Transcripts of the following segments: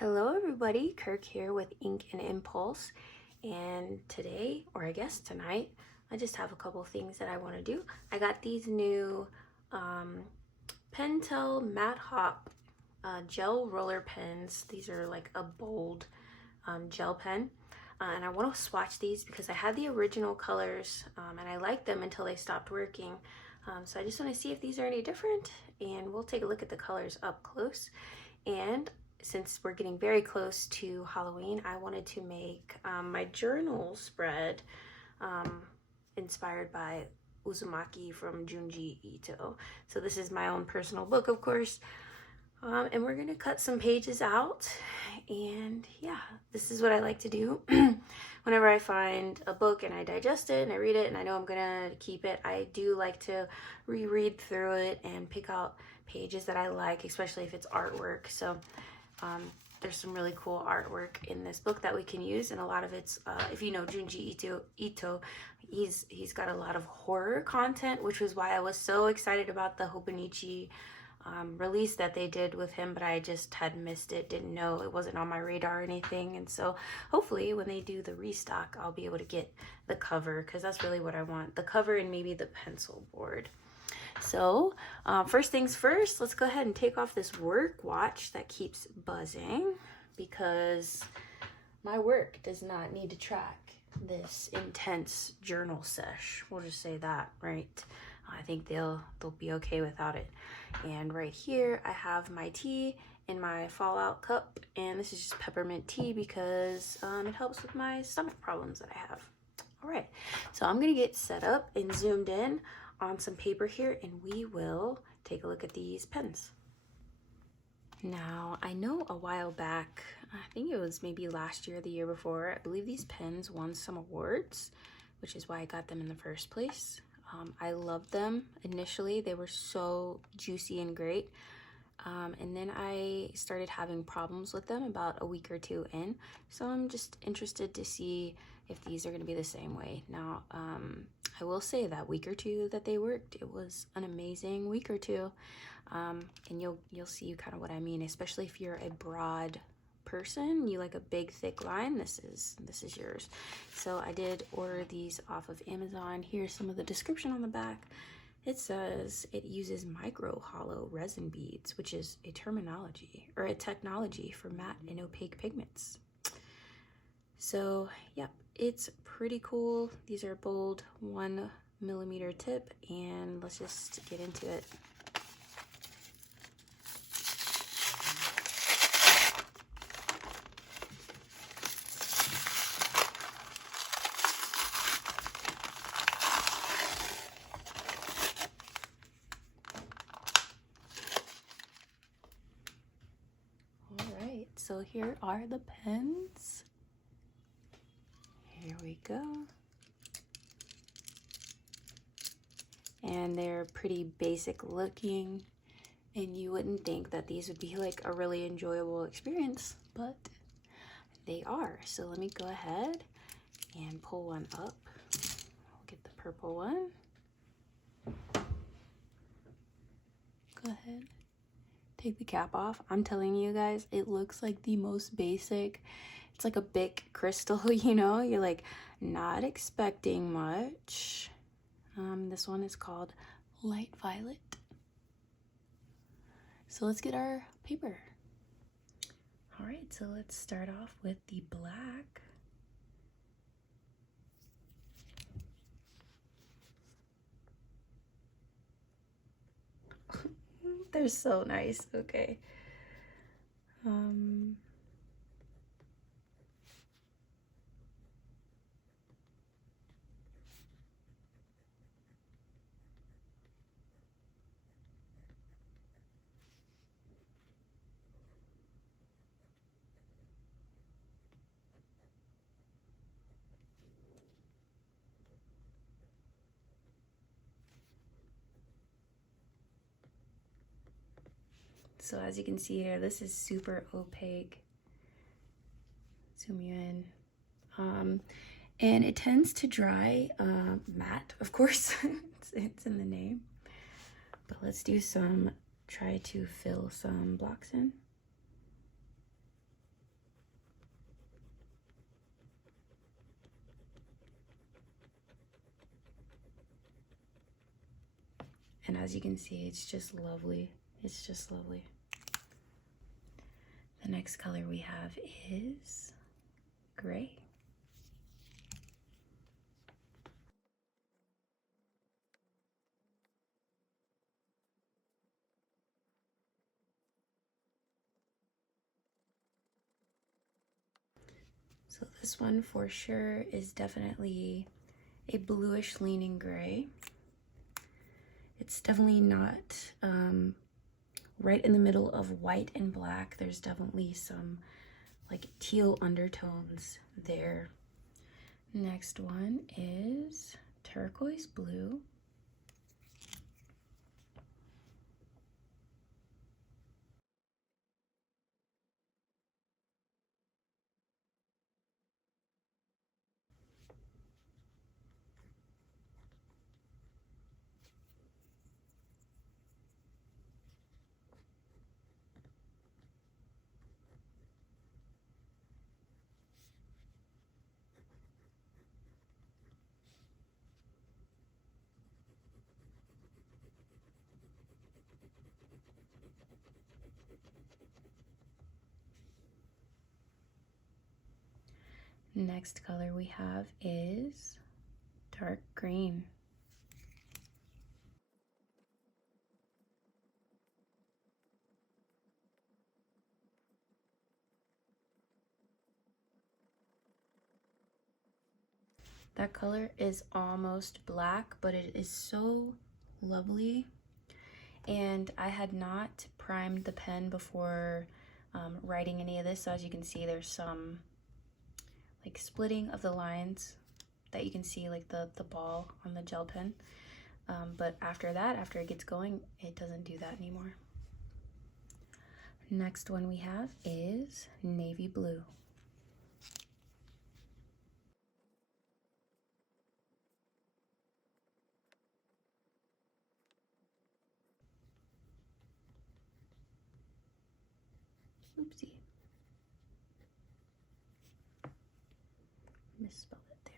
Hello everybody, Kirk here with Ink and Impulse, and today, or I guess tonight, I just have a couple things that I want to do. I got these new Pentel MATTEHOP gel roller pens. These are like a bold gel pen, and I want to swatch these because I had the original colors and I liked them until they stopped working. So I just want to see if these are any different, and we'll take a look at the colors up close. And since we're getting very close to Halloween, I wanted to make my journal spread inspired by Uzumaki from Junji Ito. So this is my own personal book, of course. And we're gonna cut some pages out, and yeah, this is what I like to do. Whenever I find a book and I digest it and I read it and I know I'm gonna keep it, I do like to reread through it and pick out pages that I like, especially if it's artwork. So there's some really cool artwork in this book that we can use, and a lot of it's if you know Junji Ito, he's got a lot of horror content, which was why I was so excited about the Hobonichi release that they did with him, but I just had missed it, didn't know, it wasn't on my radar or anything. And so hopefully when they do the restock, I'll be able to get the cover, because that's really what I want, the cover and maybe the pencil board. So first things first, let's go ahead and take off this work watch that keeps buzzing, because my work does not need to track this intense journal sesh. We'll just say that, right? I think they'll be okay without it. And right here I have my tea in my Fallout cup, and this is just peppermint tea because it helps with my stomach problems that I have. All right, so I'm gonna get set up and zoomed in on some paper here, and we will take a look at these pens. Now, I know a while back, I think it was maybe last year or the year before, I believe these pens won some awards, which is why I got them in the first place. I loved them initially. They were so juicy and great. And then I started having problems with them about a week or two in. So I'm just interested to see if these are going to be the same way. Now, I will say that week or two that they worked, it was an amazing week or two. And you'll see kind of what I mean, especially if you're a broad person, you like a big thick line, this is yours. So I did order these off of Amazon. Here's some of the description on the back. It says it uses micro hollow resin beads, which is a terminology or a technology for matte and opaque pigments. So yep, it's pretty cool. These are bold 1mm tip, and let's just get into it. So here are the pens. Here we go. And they're pretty basic looking, and you wouldn't think that these would be like a really enjoyable experience, but they are. So let me go ahead and pull one up. I'll get the purple one. Go ahead. Take the cap off. I'm telling you guys, it looks like the most basic. It's like a Bic crystal, you know? You're like not expecting much. This one is called Light Violet. So let's get our paper. All right, so let's start off with the black. They're so nice. Okay. So as you can see here, this is super opaque. Zoom you in. And it tends to dry matte, of course. it's in the name. But let's do try to fill some blocks in. And as you can see, it's just lovely. It's just lovely. The next color we have is gray. So this one for sure is definitely a bluish leaning gray. It's definitely not right in the middle of white and black. There's definitely some like teal undertones there. Next one is turquoise blue. Next color we have is dark green. That color is almost black, but it is so lovely. And I had not primed the pen before writing any of this, so as you can see, there's some like splitting of the lines that you can see, like the ball on the gel pen. But after that, after it gets going, it doesn't do that anymore. Next one we have is navy blue. Oopsie. Misspelled it there.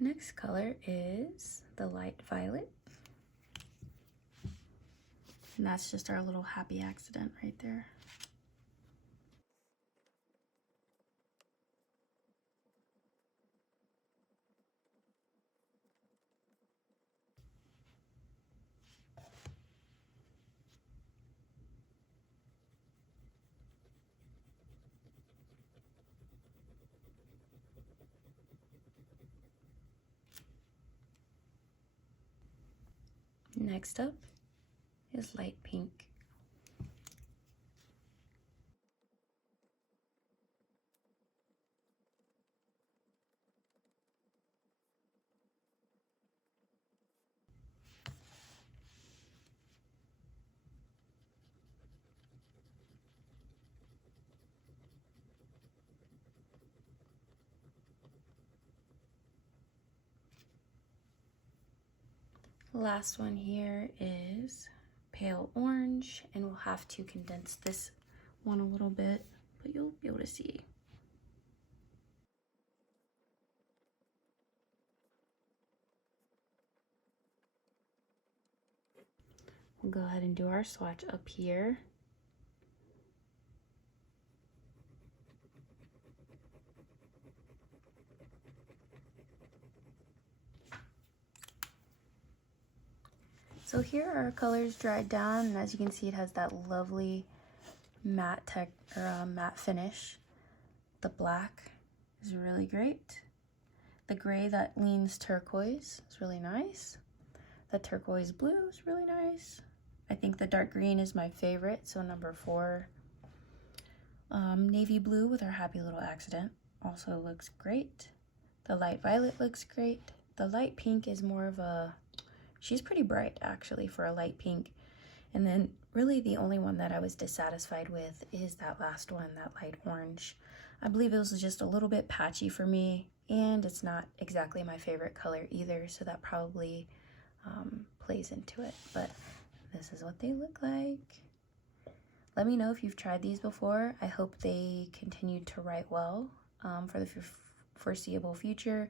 Next color is the light violet. And that's just our little happy accident right there. Next up is light pink. Last one here is pale orange, and we'll have to condense this one a little bit, but you'll be able to see. We'll go ahead and do our swatch up here. So here our colors dried down, and as you can see, it has that lovely matte matte finish. The black is really great. The gray that leans turquoise is really nice. The turquoise blue is really nice. I think the dark green is my favorite, so number 4. Navy blue with our happy little accident also looks great. The light violet looks great. The light pink is more of a, she's pretty bright actually for a light pink. And then really the only one that I was dissatisfied with is that last one, that light orange. I believe it was just a little bit patchy for me, and it's not exactly my favorite color either, so that probably plays into it. But this is what they look like. let me know if you've tried these before. I hope they continue to write well for the foreseeable future,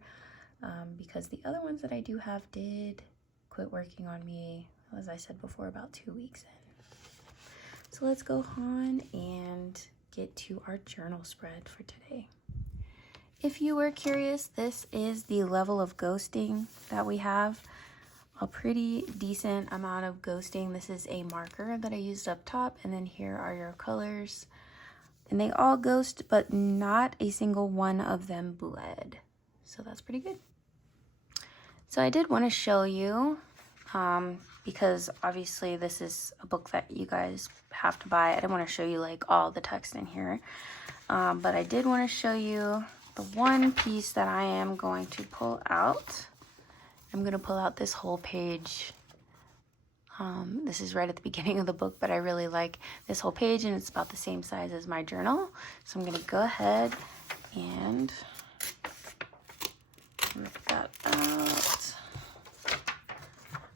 because the other ones that I do have did quit working on me, as I said before, about 2 weeks in. So let's go on and get to our journal spread for today. If you were curious, this is the level of ghosting that we have. A pretty decent amount of ghosting. This is a marker that I used up top, and then here are your colors. And they all ghost, but not a single one of them bled. So that's pretty good. So I did want to show you, because obviously this is a book that you guys have to buy. I didn't want to show you like all the text in here, but I did want to show you the one piece that I am going to pull out. I'm going to pull out this whole page. This is right at the beginning of the book, but I really like this whole page, and it's about the same size as my journal. So I'm going to go ahead and rip that out.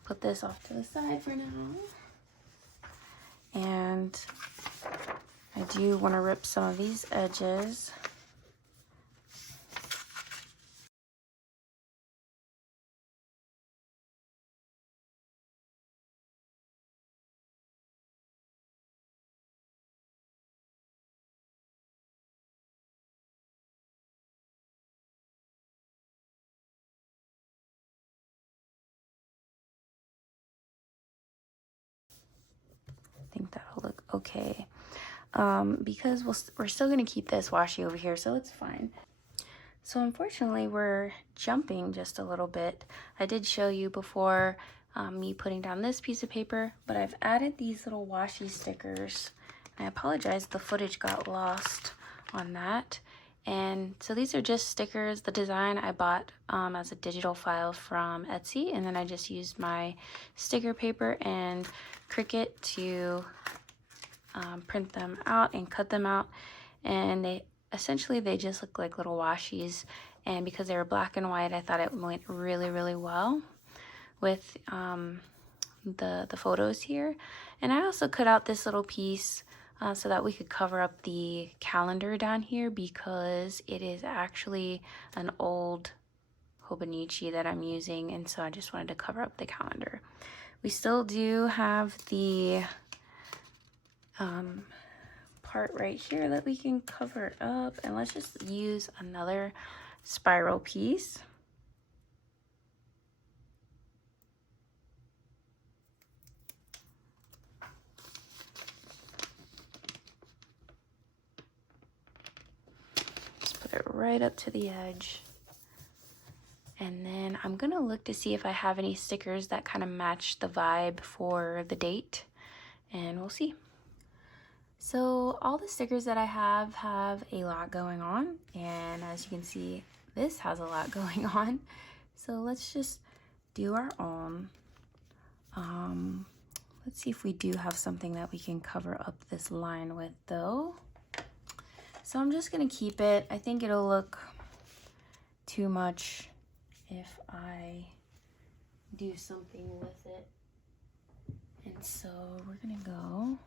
Put this off to the side for now. And I do want to rip some of these edges. I think that'll look okay, because we're still going to keep this washi over here, so it's fine. So unfortunately, we're jumping just a little bit. I did show you before me putting down this piece of paper, but I've added these little washi stickers. I apologize, the footage got lost on that. And so these are just stickers. The design I bought as a digital file from Etsy, and then I just used my sticker paper and Cricut to print them out and cut them out. And they just look like little washies, and because they were black and white, I thought it went really, really well with the photos here. And I also cut out this little piece so that we could cover up the calendar down here, because it is actually an old Hobonichi that I'm using, and so I just wanted to cover up the calendar. We still do have the part right here that we can cover up, and let's just use another spiral piece. It right up to the edge, and then I'm gonna look to see if I have any stickers that kind of match the vibe for the date, and we'll see. So all the stickers that I have a lot going on, and as you can see, this has a lot going on. So let's just do our own. Let's see if we do have something that we can cover up this line with though. So I'm just gonna keep it. I think it'll look too much if I do something with it. And so we're gonna go.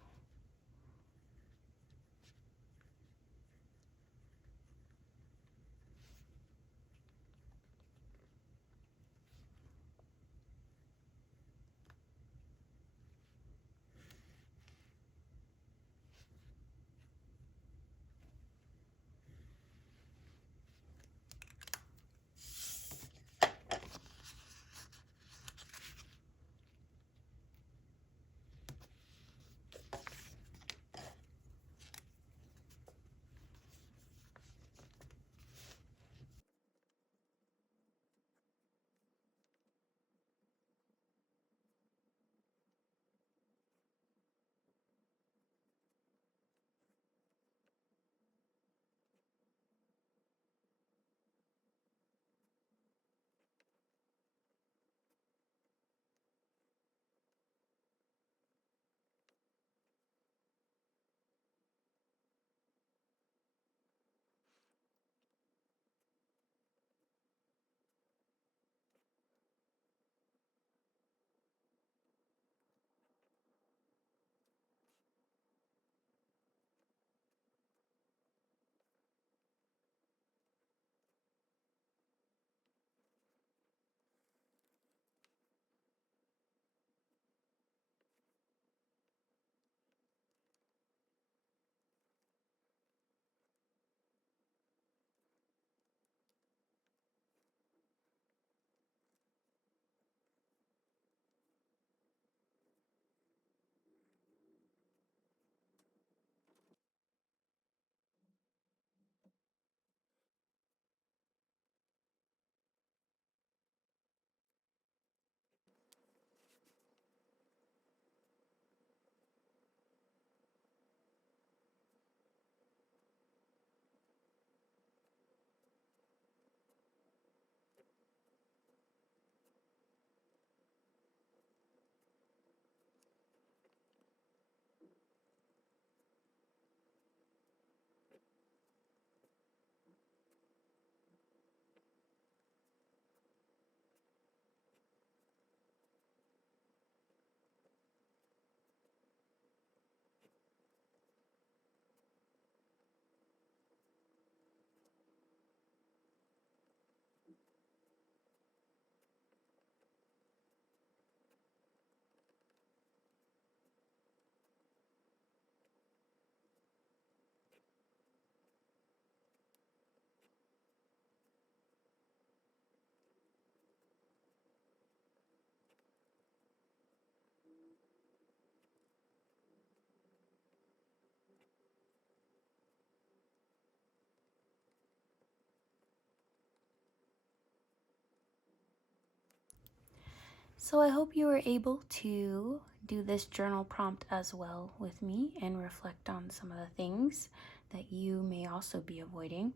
So I hope you were able to do this journal prompt as well with me and reflect on some of the things that you may also be avoiding.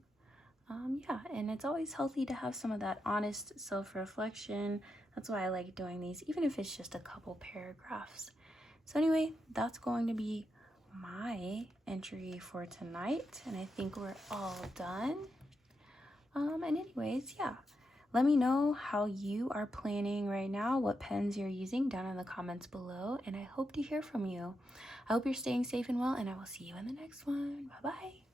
Yeah, and it's always healthy to have some of that honest self-reflection. That's why I like doing these, even if it's just a couple paragraphs. So anyway, that's going to be my entry for tonight, and I think we're all done. And anyways, yeah, let me know how you are planning right now, what pens you're using down in the comments below, and I hope to hear from you. I hope you're staying safe and well, and I will see you in the next one. Bye-bye.